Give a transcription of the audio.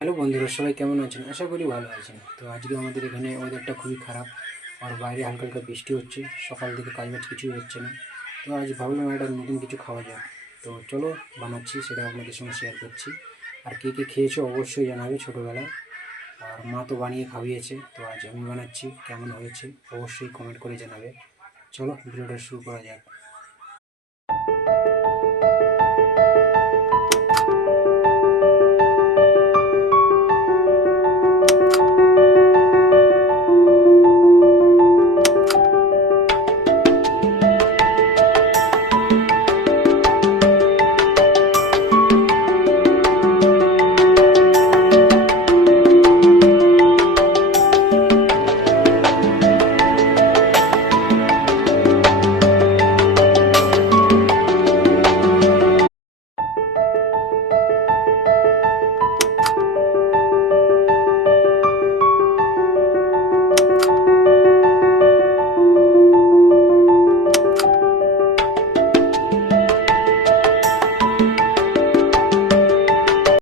Hello বন্ধুরা, সবাই কেমন আছেন? আশা করি ভালো আছেন। তো আজকে আমাদের এখানে ওয়েদারটা খুবই খারাপ, আর বাইরে হালকা হালকা বৃষ্টি হচ্ছে। সকাল থেকে কাজবাজ কিছুই হচ্ছে না। তো আজ ভাবলাম একটা নতুন কিছু খাওয়া যাক। তো চলো বানাচ্ছি, সেটা আপনাদের সঙ্গে শেয়ার করছি। আর কে কে খেয়েছো অবশ্যই জানাবে ছোটোবেলায়। আর মা তো বানিয়ে খাইয়েছে, তো আজ আমি বানাচ্ছি। কেমন হয়েছে অবশ্যই কমেন্ট করে জানাবে। চলো ভিডিওটা শুরু করা যাক।